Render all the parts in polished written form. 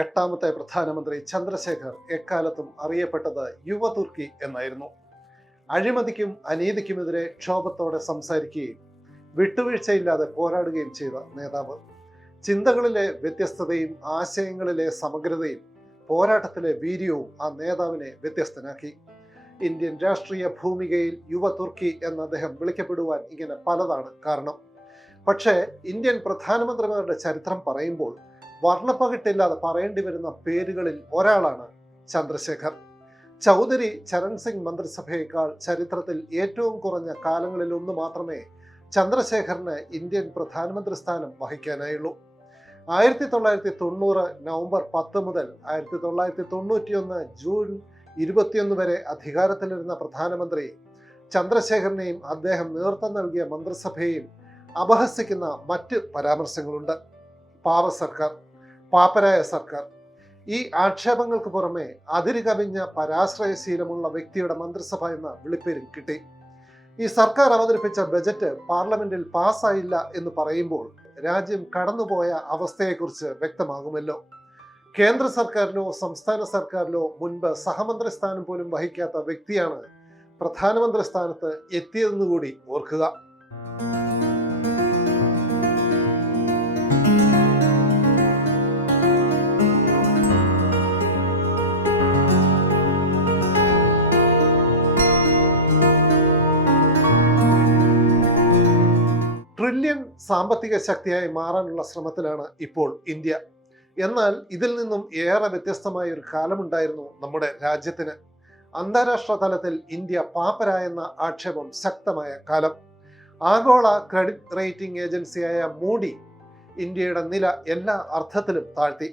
എട്ടാമത്തെ പ്രധാനമന്ത്രി ചന്ദ്രശേഖർ എക്കാലത്തും അറിയപ്പെട്ടത് യുവ തുർക്കി എന്നായിരുന്നു. അഴിമതിക്കും അനീതിക്കുമെതിരെ ക്ഷോഭത്തോടെ സംസാരിക്കുകയും വിട്ടുവീഴ്ചയില്ലാതെ പോരാടുകയും ചെയ്ത നേതാവ്. ചിന്തകളിലെ വ്യത്യസ്തതയും ആശയങ്ങളിലെ സമഗ്രതയും പോരാട്ടത്തിലെ വീര്യവും ആ നേതാവിനെ വ്യത്യസ്തനാക്കി. ഇന്ത്യൻ രാഷ്ട്രീയ ഭൂമികയിൽ യുവ തുർക്കി എന്ന് അദ്ദേഹം വിളിക്കപ്പെടുവാൻ ഇങ്ങനെ പലതാണ് കാരണം. പക്ഷേ ഇന്ത്യൻ പ്രധാനമന്ത്രിമാരുടെ ചരിത്രം പറയുമ്പോൾ വർണ്ണപ്പകിട്ടില്ലാതെ പറയേണ്ടി വരുന്ന പേരുകളിൽ ഒരാളാണ് ചന്ദ്രശേഖർ. ചൗധരി ചരൺ സിംഗ് മന്ത്രിസഭയേക്കാൾ ചരിത്രത്തിൽ ഏറ്റവും കുറഞ്ഞ കാലങ്ങളിൽ ഒന്ന് മാത്രമേ ചന്ദ്രശേഖറിന് ഇന്ത്യൻ പ്രധാനമന്ത്രി സ്ഥാനം വഹിക്കാനായുള്ളൂ. 1990 നവംബർ 10 മുതൽ 1991 ജൂൺ 21 വരെ അധികാരത്തിലിരുന്ന പ്രധാനമന്ത്രി ചന്ദ്രശേഖറിനെയും അദ്ദേഹം നേതൃത്വം നൽകിയ മന്ത്രിസഭയെയും അപഹസിക്കുന്ന മറ്റ് പരാമർശങ്ങളുണ്ട്. പാവ സർക്കാർ, പാപ്പരായ സർക്കാർ. ഈ ആക്ഷേപങ്ങൾക്ക് പുറമെ അതിര് കവിഞ്ഞ പരാശ്രയശീലമുള്ള വ്യക്തിയുടെ മന്ത്രിസഭ എന്ന വിളിപ്പേരും കിട്ടി. ഈ സർക്കാർ അവതരിപ്പിച്ച ബജറ്റ് പാർലമെന്റിൽ പാസ്സായില്ല എന്ന് പറയുമ്പോൾ രാജ്യം കടന്നുപോയ അവസ്ഥയെക്കുറിച്ച് വ്യക്തമാകുമല്ലോ. കേന്ദ്ര സർക്കാരിലോ സംസ്ഥാന സർക്കാരിലോ മുൻപ് സഹമന്ത്രി സ്ഥാനം പോലും വഹിക്കാത്ത വ്യക്തിയാണ് പ്രധാനമന്ത്രി സ്ഥാനത്ത് എത്തിയതെന്നുകൂടി ഓർക്കുക. ട്രില്യൺ സാമ്പത്തിക ശക്തിയായി മാറാനുള്ള ശ്രമത്തിലാണ് ഇപ്പോൾ ഇന്ത്യ. എന്നാൽ ഇതിൽ നിന്നും ഏറെ വ്യത്യസ്തമായ ഒരു കാലമുണ്ടായിരുന്നു നമ്മുടെ രാജ്യത്തിന്. അന്താരാഷ്ട്ര തലത്തിൽ ഇന്ത്യ പാപ്പരായെന്ന ആക്ഷേപം ശക്തമായ കാലം. ആഗോള ക്രെഡിറ്റ് റേറ്റിംഗ് ഏജൻസിയായ മൂഡി ഇന്ത്യയുടെ നില എല്ലാ അർത്ഥത്തിലും താഴ്ത്തി.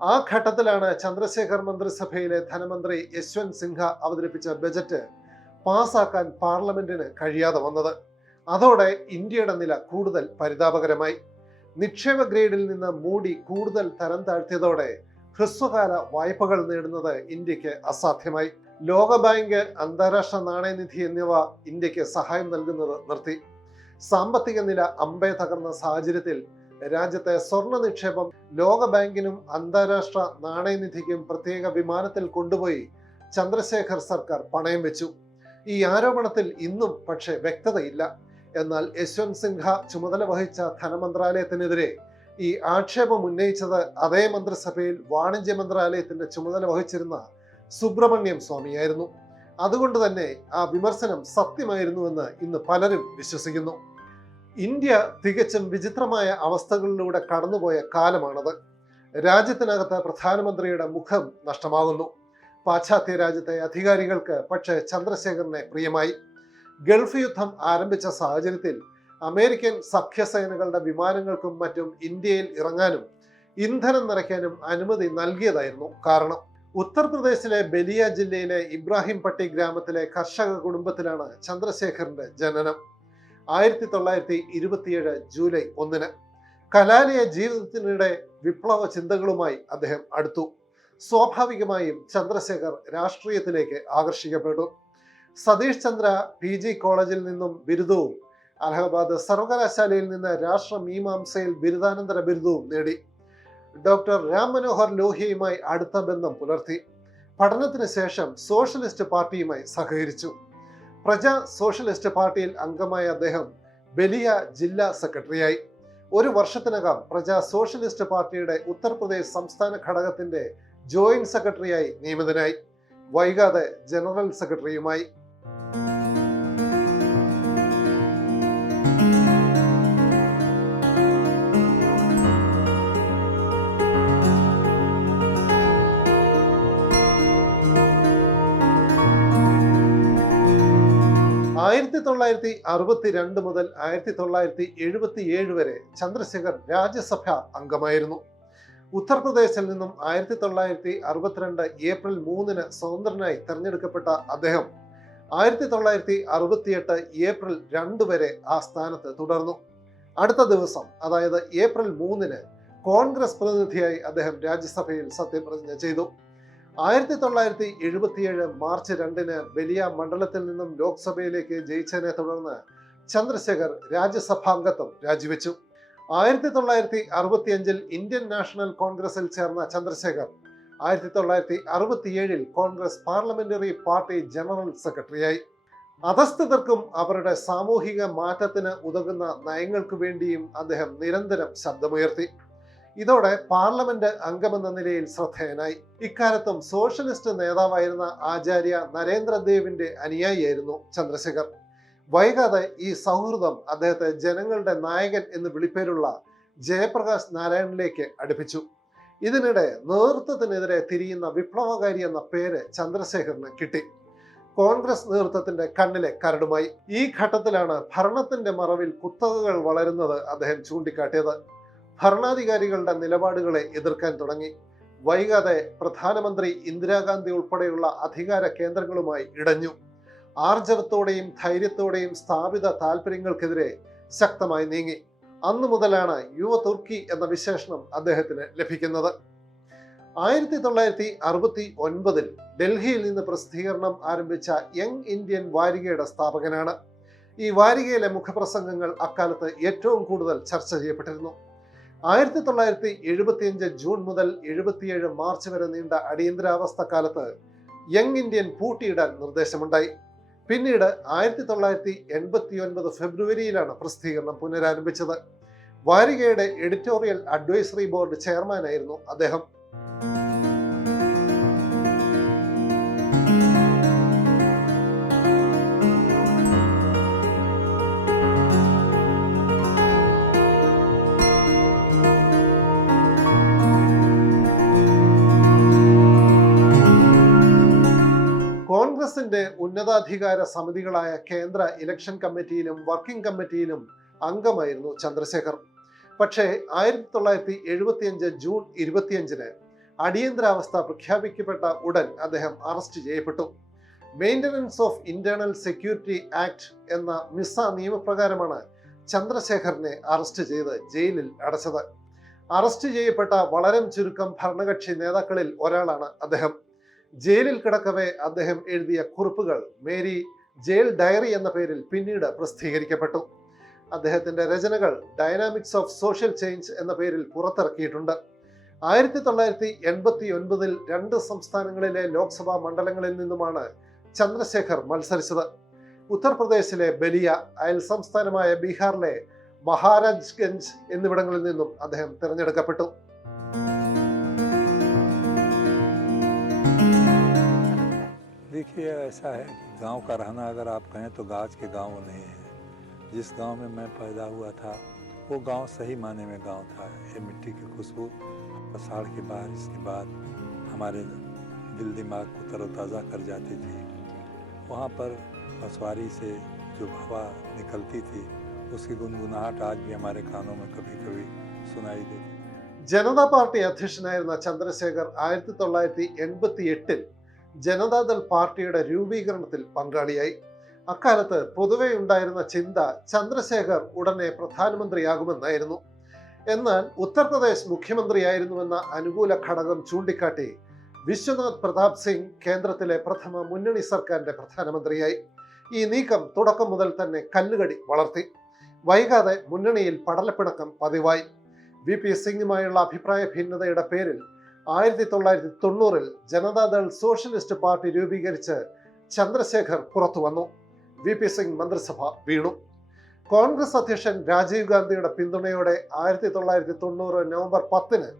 ആ ഘട്ടത്തിലാണ് ചന്ദ്രശേഖർ മന്ത്രിസഭയിലെ ധനമന്ത്രി യശ്വന്ത് സിൻഹ അവതരിപ്പിച്ച ബജറ്റ് പാസാക്കാൻ പാർലമെന്റിന് കഴിയാതെ വന്നത്. അതോടെ ഇന്ത്യയുടെ നില കൂടുതൽ പരിതാപകരമായി. നിക്ഷേപ ഗ്രേഡിൽ നിന്ന് മൂടി കൂടുതൽ തരം താഴ്ത്തിയതോടെ ഹ്രസ്വകാല വായ്പകൾ നേടുന്നത് ഇന്ത്യക്ക് അസാധ്യമായി. ലോകബാങ്ക്, അന്താരാഷ്ട്ര നാണയനിധി എന്നിവ ഇന്ത്യക്ക് സഹായം നൽകുന്നത് നിർത്തി. സാമ്പത്തിക നില അമ്പേ തകർന്ന സാഹചര്യത്തിൽ രാജ്യത്തെ സ്വർണ്ണ നിക്ഷേപം ലോകബാങ്കിനും അന്താരാഷ്ട്ര നാണയനിധിക്കും പ്രത്യേക വിമാനത്തിൽ കൊണ്ടുപോയി ചന്ദ്രശേഖർ സർക്കാർ പണയം വെച്ചു. ഈ ആരോപണത്തിൽ ഇന്നും പക്ഷേ വ്യക്തതയില്ല. എന്നാൽ യശ്വന്ത് സിൻഹ ചുമതല വഹിച്ച ധനമന്ത്രാലയത്തിനെതിരെ ഈ ആക്ഷേപം ഉന്നയിച്ചത് അതേ മന്ത്രിസഭയിൽ വാണിജ്യ മന്ത്രാലയത്തിന്റെ ചുമതല വഹിച്ചിരുന്ന സുബ്രഹ്മണ്യം സ്വാമിയായിരുന്നു. അതുകൊണ്ട് തന്നെ ആ വിമർശനം സത്യമായിരുന്നുവെന്ന് ഇന്ന് പലരും വിശ്വസിക്കുന്നു. ഇന്ത്യ തികച്ചും വിചിത്രമായ അവസ്ഥകളിലൂടെ കടന്നുപോയ കാലമാണത്. രാജ്യത്തിനകത്ത് പ്രധാനമന്ത്രിയുടെ മുഖം നഷ്ടമാകുന്നു. പാശ്ചാത്യ രാജ്യത്തെ അധികാരികൾക്ക് പക്ഷേ ചന്ദ്രശേഖറിനെ പ്രിയമായി. ഗൾഫ് യുദ്ധം ആരംഭിച്ച സാഹചര്യത്തിൽ അമേരിക്കൻ സഖ്യസേനകളുടെ വിമാനങ്ങൾക്കും മറ്റും ഇന്ത്യയിൽ ഇറങ്ങാനും ഇന്ധനം നിറയ്ക്കാനും അനുമതി നൽകിയതായിരുന്നു കാരണം. ഉത്തർപ്രദേശിലെ ബലിയ ജില്ലയിലെ ഇബ്രാഹിം പട്ടി ഗ്രാമത്തിലെ കർഷക കുടുംബത്തിലാണ് ചന്ദ്രശേഖറിന്റെ ജനനം. 1927 ജൂലൈ 1. കലാലയ ജീവിതത്തിനിടെ വിപ്ലവ ചിന്തകളുമായി അദ്ദേഹം അടുത്തു. സ്വാഭാവികമായും ചന്ദ്രശേഖർ രാഷ്ട്രീയത്തിലേക്ക് ആകർഷിക്കപ്പെട്ടു. സതീഷ് ചന്ദ്ര PG കോളേജിൽ നിന്നും ബിരുദവും അലഹബാദ് സർവകലാശാലയിൽ നിന്ന് രാഷ്ട്രമീമാംസയിൽ ബിരുദാനന്തര ബിരുദവും നേടി. ഡോക്ടർ രാം മനോഹർ ലോഹ്യയുമായി അടുത്ത ബന്ധം പുലർത്തി. പഠനത്തിന് ശേഷം സോഷ്യലിസ്റ്റ് പാർട്ടിയുമായി സഹകരിച്ചു. പ്രജാ സോഷ്യലിസ്റ്റ് പാർട്ടിയിൽ അംഗമായ അദ്ദേഹം ബലിയ ജില്ലാ സെക്രട്ടറിയായി. ഒരു വർഷത്തിനകം പ്രജാ സോഷ്യലിസ്റ്റ് പാർട്ടിയുടെ ഉത്തർപ്രദേശ് സംസ്ഥാന ഘടകത്തിന്റെ ജോയിന്റ് സെക്രട്ടറിയായി നിയമിതനായി. വൈകാതെ ജനറൽ സെക്രട്ടറിയുമായി. (1962 മുതൽ 1977 വരെ ചന്ദ്രശേഖർ രാജ്യസഭ അംഗമായിരുന്നു. ഉത്തർപ്രദേശിൽ നിന്നും 1962 ഏപ്രിൽ 3 സ്വതന്ത്രനായി തെരഞ്ഞെടുക്കപ്പെട്ട അദ്ദേഹം 1968 ഏപ്രിൽ 2 വരെ ആ സ്ഥാനത്ത് തുടർന്നു. അടുത്ത ദിവസം, അതായത് ഏപ്രിൽ 3 കോൺഗ്രസ് പ്രതിനിധിയായി അദ്ദേഹം രാജ്യസഭയിൽ സത്യപ്രതിജ്ഞ ചെയ്തു. 1977 മാർച്ച് 2 ബലിയ മണ്ഡലത്തിൽ നിന്നും ലോക്സഭയിലേക്ക് ജയിച്ചതിനെ തുടർന്ന് ചന്ദ്രശേഖർ രാജ്യസഭാംഗത്വം രാജിവെച്ചു. 1965 ഇന്ത്യൻ നാഷണൽ കോൺഗ്രസിൽ ചേർന്ന Chandrashekhar 1967 Congress parliamentary party general സെക്രട്ടറിയായി. അധസ്ഥിതർക്കും അവരുടെ സാമൂഹിക മാറ്റത്തിന് ഉതകുന്ന നയങ്ങൾക്ക് വേണ്ടിയും അദ്ദേഹം നിരന്തരം ശബ്ദമുയർത്തി. ഇതോടെ പാർലമെന്റ് അംഗമെന്ന നിലയിൽ ശ്രദ്ധേയനായി. ഇക്കാലത്തും സോഷ്യലിസ്റ്റ് നേതാവായിരുന്ന ആചാര്യ നരേന്ദ്രദേവിന്റെ അനുയായിയായിരുന്നു ചന്ദ്രശേഖർ. വൈകാതെ ഈ സൗഹൃദം അദ്ദേഹത്തെ ജനങ്ങളുടെ നായകൻ എന്ന് വിളിപ്പേരുള്ള ജയപ്രകാശ് നാരായണിലേക്ക് അടുപ്പിച്ചു. ഇതിനിടെ നേതൃത്വത്തിനെതിരെ തിരിയുന്ന വിപ്ലവകാരി എന്ന പേര് ചന്ദ്രശേഖറിന് കിട്ടി. കോൺഗ്രസ് നേതൃത്വത്തിന്റെ കണ്ണിലെ കരടുമായി. ഈ ഘട്ടത്തിലാണ് ഭരണത്തിന്റെ മറവിൽ കുത്തകകൾ വളരുന്നത് അദ്ദേഹം ചൂണ്ടിക്കാട്ടിയത്. ഭരണാധികാരികളുടെ നിലപാടുകളെ എതിർക്കാൻ തുടങ്ങി. വൈകാതെ പ്രധാനമന്ത്രി ഇന്ദിരാഗാന്ധി ഉൾപ്പെടെയുള്ള അധികാര കേന്ദ്രങ്ങളുമായി ഇടഞ്ഞു. ആർജവത്തോടെയും ധൈര്യത്തോടെയും സ്ഥാപിത താല്പര്യങ്ങൾക്കെതിരെ ശക്തമായി നീങ്ങി. അന്നു മുതലാണ് യുവ തുർക്കി എന്ന വിശേഷണം അദ്ദേഹത്തിന് ലഭിക്കുന്നത്. 1969 ഡൽഹിയിൽ നിന്ന് പ്രസിദ്ധീകരണം ആരംഭിച്ച യങ് ഇന്ത്യൻ വാരികയുടെ സ്ഥാപകനാണ്. ഈ വാരികയിലെ മുഖപ്രസംഗങ്ങൾ അക്കാലത്ത് ഏറ്റവും കൂടുതൽ ചർച്ച ചെയ്യപ്പെട്ടിരുന്നു. 1975 ജൂൺ മുതൽ 77 മാർച്ച് വരെ നീണ്ട അടിയന്തരാവസ്ഥ കാലത്ത് യങ് ഇന്ത്യൻ പൂട്ടിയിടാൻ നിർദ്ദേശമുണ്ടായി. പിന്നീട് 1989 ഫെബ്രുവരിയിലാണ് പ്രസിദ്ധീകരണം പുനരാരംഭിച്ചത്. വാരികയുടെ എഡിറ്റോറിയൽ അഡ്വൈസറി ബോർഡ് ചെയർമാനായിരുന്നു അദ്ദേഹം. കോൺഗ്രസിന്റെ ഉന്നതാധികാര സമിതികളായ കേന്ദ്ര ഇലക്ഷൻ കമ്മിറ്റിയിലും വർക്കിംഗ് കമ്മിറ്റിയിലും അംഗമായിരുന്നു ചന്ദ്രശേഖർ. പക്ഷേ 1975 ജൂൺ 25 അടിയന്തരാവസ്ഥ പ്രഖ്യാപിക്കപ്പെട്ട ഉടൻ അദ്ദേഹം അറസ്റ്റ് ചെയ്യപ്പെട്ടു. Maintenance of internal security act എന്ന മിസ നിയമപ്രകാരമാണ് ചന്ദ്രശേഖറിനെ അറസ്റ്റ് ചെയ്ത് ജയിലിൽ അടച്ചത്. അറസ്റ്റ് ചെയ്യപ്പെട്ട വളരെ ചുരുക്കം ഭരണകക്ഷി നേതാക്കളിൽ ഒരാളാണ് അദ്ദേഹം. ജയിലിൽ കിടക്കവേ അദ്ദേഹം എഴുതിയ കുറിപ്പുകൾ മേരി ജയിൽ ഡയറി എന്ന പേരിൽ പിന്നീട് പ്രസിദ്ധീകരിക്കപ്പെട്ടു. അദ്ദേഹത്തിന്റെ രചനകൾ ഡൈനാമിക്സ് ഓഫ് സോഷ്യൽ ചേഞ്ച് എന്ന പേരിൽ പുറത്തിറക്കിയിട്ടുണ്ട്. 1989 2 സംസ്ഥാനങ്ങളിലെ ലോക്സഭാ മണ്ഡലങ്ങളിൽ നിന്നുമാണ് ചന്ദ്രശേഖർ മത്സരിച്ചത്. ഉത്തർപ്രദേശിലെ ബലിയ, അയൽ സംസ്ഥാനമായ ബീഹാറിലെ മഹാരാജ്ഗഞ്ച് എന്നിവിടങ്ങളിൽ നിന്നും അദ്ദേഹം തിരഞ്ഞെടുക്കപ്പെട്ടു. देखिए, ऐसा है कि गांव का रहना अगर आप कहें तो गाज के गांव नहीं है. जिस गांव में मैं पैदा हुआ था वो गांव सही माने में गांव था. ये मिट्टी की खुशबू आषाढ़ की बारिश के बाद हमारे दिल दिमाग को तरोताज़ा कर जाती थी. वहाँ पर बसवारी से जो हवा निकलती थी उसकी गुनगुनाहट आज भी हमारे कानों में कभी कभी सुनाई देती. ജനതാ പാർട്ടി അധ്യക്ഷനായിരുന്ന ചന്ദ്രശേഖർ 1988 ജനതാദൾ പാർട്ടിയുടെ രൂപീകരണത്തിൽ പങ്കാളിയായി. അക്കാലത്ത് പൊതുവെ ഉണ്ടായിരുന്ന ചിന്ത ചന്ദ്രശേഖർ ഉടനെ പ്രധാനമന്ത്രിയാകുമെന്നായിരുന്നു. എന്നാൽ ഉത്തർപ്രദേശ് മുഖ്യമന്ത്രിയായിരുന്നുവെന്ന അനുകൂല ഘടകം ചൂണ്ടിക്കാട്ടി വിശ്വനാഥ് പ്രതാപ് സിംഗ് കേന്ദ്രത്തിലെ പ്രഥമ മുന്നണി സർക്കാരിന്റെ പ്രധാനമന്ത്രിയായി. ഈ നീക്കം തുടക്കം മുതൽ തന്നെ കല്ലുകടി വളർത്തി. വൈകാതെ മുന്നണിയിൽ പടലപ്പിണക്കം പതിവായി. VP സിംഗുമായുള്ള അഭിപ്രായ ഭിന്നതയുടെ പേരിൽ 1990 ജനതാദൾ സോഷ്യലിസ്റ്റ് പാർട്ടി രൂപീകരിച്ച് ചന്ദ്രശേഖർ പുറത്തു വന്നു. VP സിംഗ് മന്ത്രിസഭ വീണു. കോൺഗ്രസ് അധ്യക്ഷൻ രാജീവ് ഗാന്ധിയുടെ പിന്തുണയോടെ 1990 നവംബർ 10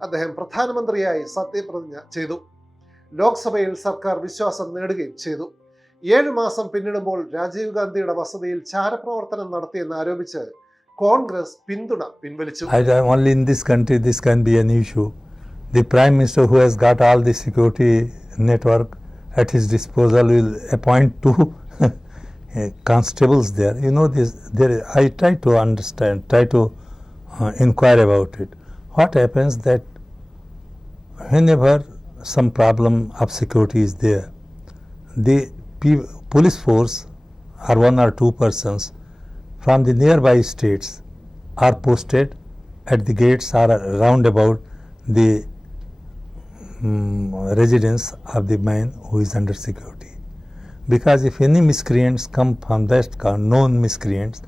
അദ്ദേഹം പ്രധാനമന്ത്രിയായി സത്യപ്രതിജ്ഞ ചെയ്തു. ലോക്സഭയിൽ സർക്കാർ വിശ്വാസം നേടുകയും ചെയ്തു. 7 മാസം പിന്നിടുമ്പോൾ രാജീവ് ഗാന്ധിയുടെ വസതിയിൽ ചാരപ്രവർത്തനം നടത്തിയെന്ന് ആരോപിച്ച് കോൺഗ്രസ് പിന്തുണ പിൻവലിച്ചു. Only in this country this can be an issue. The Prime Minister who has got all the security network at his disposal will appoint 2 constables there. You know this. I try to understand, try to inquire about it. What happens that whenever some problem of security is there, the police force or 1 or 2 persons from the nearby states are posted at the gates or round about the residence of the man who is under security. Because if any miscreants come from that known miscreants,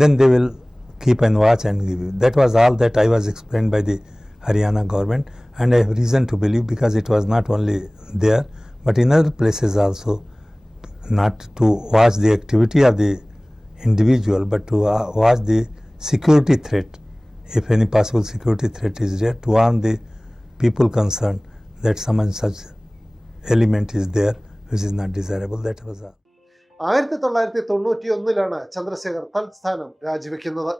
then they will keep and watch and give you. That was all that I was explained by the Haryana government, and I have reason to believe, because it was not only there but in other places also, not to watch the activity of the individual but to watch the security threat. If any possible security threat is there, to warn the people concerned that some such element is there which is not desirable. That was all. 1991 Chandrasekhar തൽസ്ഥാനം രാജിവെക്കുന്നത്.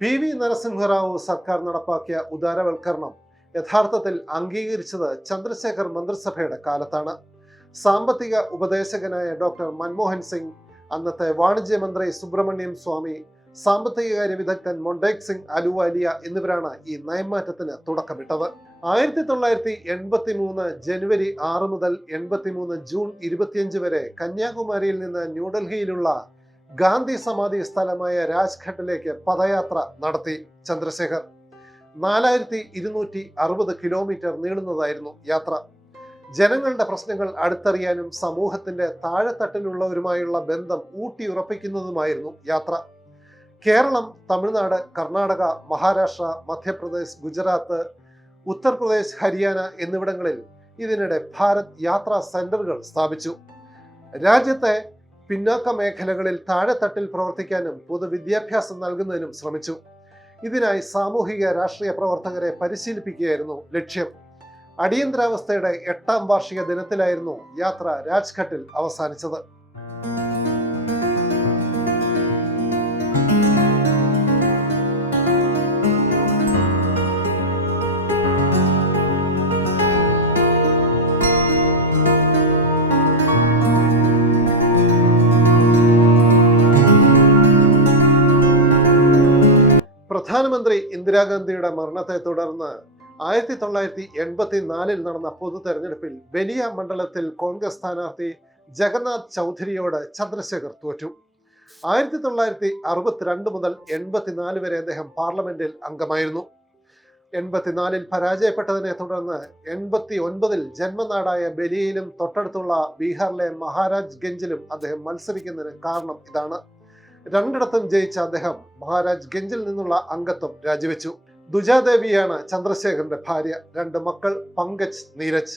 PV Narasimha Rao സർക്കാർ നടപ്പാക്കിയ ഉദാരവൽക്കരണം യഥാർത്ഥത്തിൽ അംഗീകരിച്ചത് ചന്ദ്രശേഖർ മന്ത്രിസഭയുടെ കാലത്താണ്. സാമ്പത്തിക ഉപദേശകനായ doctor Manmohan Singh, അന്നത്തെ വാണിജ്യമന്ത്രി സുബ്രഹ്മണ്യം സ്വാമി, സാമ്പത്തികകാര്യ വിദഗ്ധൻ മൊണ്ടേക് സിംഗ് അലുവാലിയ എന്നിവരാണ് ഈ നയംമാറ്റത്തിന് തുടക്കമിട്ടത്. 1983 ജനുവരി 6 മുതൽ 83 ജൂൺ 25 വരെ കന്യാകുമാരിയിൽ നിന്ന് ന്യൂഡൽഹിയിലുള്ള ഗാന്ധി സമാധി സ്ഥലമായ രാജ്ഘട്ടിലേക്ക് പദയാത്ര നടത്തി ചന്ദ്രശേഖർ. 4260 കിലോമീറ്റർ നീളുന്നതായിരുന്നു യാത്ര. ജനങ്ങളുടെ പ്രശ്നങ്ങൾ അടുത്തറിയാനും സമൂഹത്തിന്റെ താഴെത്തട്ടിലുള്ളവരുമായുള്ള ബന്ധം ഊട്ടിയുറപ്പിക്കുന്നതുമായിരുന്നു യാത്ര. കേരളം, തമിഴ്നാട്, കർണാടക, മഹാരാഷ്ട്ര, മധ്യപ്രദേശ്, ഗുജറാത്ത്, ഉത്തർപ്രദേശ്, ഹരിയാന എന്നിവിടങ്ങളിൽ ഇതിനിടെ ഭാരത് യാത്രാ സെന്ററുകൾ സ്ഥാപിച്ചു. രാജ്യത്തെ പിന്നാക്ക മേഖലകളിൽ താഴെത്തട്ടിൽ പ്രവർത്തിക്കാനും പൊതുവിദ്യാഭ്യാസം നൽകുന്നതിനും ശ്രമിച്ചു. ഇതിനായി സാമൂഹിക രാഷ്ട്രീയ പ്രവർത്തകരെ പരിശീലിപ്പിക്കുകയായിരുന്നു ലക്ഷ്യം. അടിയന്തരാവസ്ഥയുടെ 8ാം വാർഷിക ദിനത്തിലായിരുന്നു യാത്ര രാജ്ഘട്ടിൽ അവസാനിച്ചത്. പ്രധാനമന്ത്രി ഇന്ദിരാഗാന്ധിയുടെ മരണത്തെ തുടർന്ന് 1984 നടന്ന പൊതു തെരഞ്ഞെടുപ്പിൽ ബലിയ മണ്ഡലത്തിൽ കോൺഗ്രസ് സ്ഥാനാർത്ഥി ജഗന്നാഥ് ചൗധരിയോട് ചന്ദ്രശേഖർ തോറ്റു. 1962 മുതൽ 84 വരെ അദ്ദേഹം പാർലമെന്റിൽ അംഗമായിരുന്നു. 84 പരാജയപ്പെട്ടതിനെ തുടർന്ന് 89 ജന്മനാടായ ബലിയയിലും തൊട്ടടുത്തുള്ള ബീഹാറിലെ മഹാരാജ് ഗഞ്ചിലും അദ്ദേഹം മത്സരിക്കുന്നതിന് കാരണം ഇതാണ്. രണ്ടിടത്തും ജയിച്ച അദ്ദേഹം മഹാരാജ് ഗഞ്ചിൽ നിന്നുള്ള അംഗത്വം രാജിവെച്ചു. ദുജാദേവിയാണ് ചന്ദ്രശേഖറിന്റെ ഭാര്യ. 2 മക്കൾ പങ്കജ്, നീരജ്.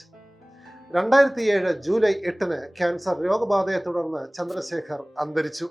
2007 ജൂലൈ 8 ക്യാൻസർ രോഗബാധയെ തുടർന്ന് ചന്ദ്രശേഖർ അന്തരിച്ചു.